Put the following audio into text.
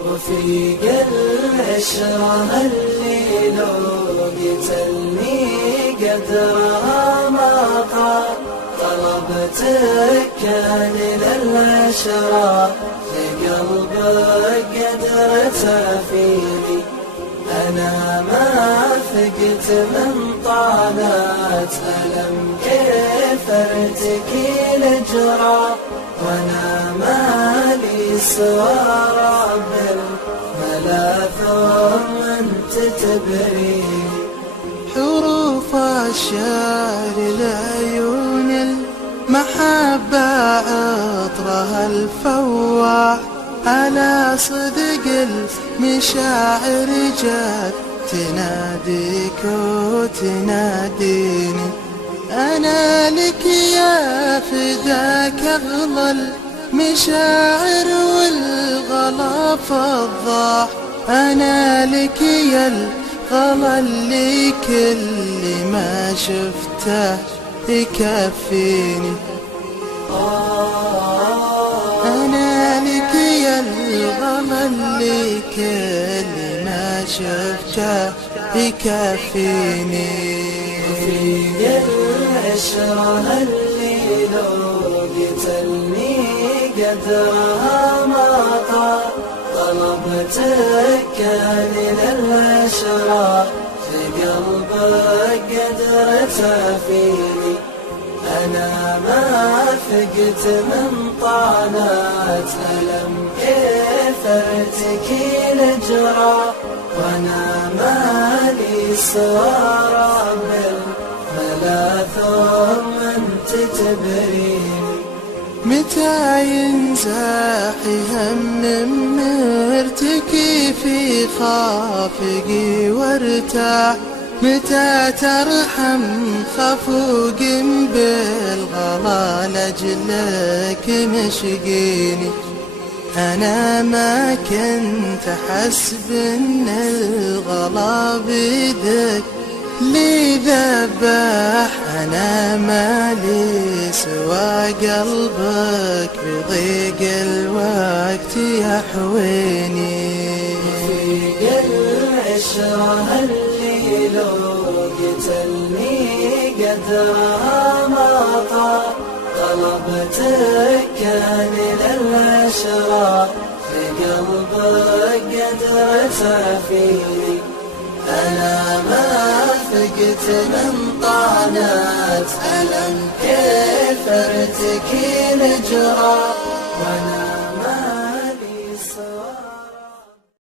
رفيق العشرة اللي لو قتلني قدرها ما قال، طلبتك كان للعشرة لقلبك قدرتها فيني. أنا ما ثقت من طالت ألم كيف ارتكي الجرى، وانا مالي سوى رب الملا ثم انت تبريني. حروف الشعر لعيون المحبة عطرها الفواح، على صدق المشاعر جات تناديك وتناديني. أنا لك يا فداك أغلى المشاعر والغلا فضاح، أنا لك يا الغلا اللي كل ما شفته يكفيني. أنا لك يا الغلا اللي كل ما شفته يكفيني. رفيق العشرة اللي لو قتلني قدرها ما طال، طلبتك كان للعشرة لقلبك قدرتها فيني. أنا ما ثقت من طالت ألم كيف ارتكي الجرى، وانا مالي سوى رب الملا ثم انت تبريني. متى ينزاح هم مرتكي في خافقي وارتاح، متى ترحم خفوق بالغلا لجلك مشقيني. أنا ما كنت أحسب إن الغلا بيدك لي ذبح، أنا مالي سوى قلبك بضيق الوقت يحويني. رفيق العشرة اللي لو قتلني قدرها ما طال، طلبتك كان للعشرة لقلبك قدرتها فيني. أنا ما ثقت من طالت ألم كيف ارتكي الجرى، وانا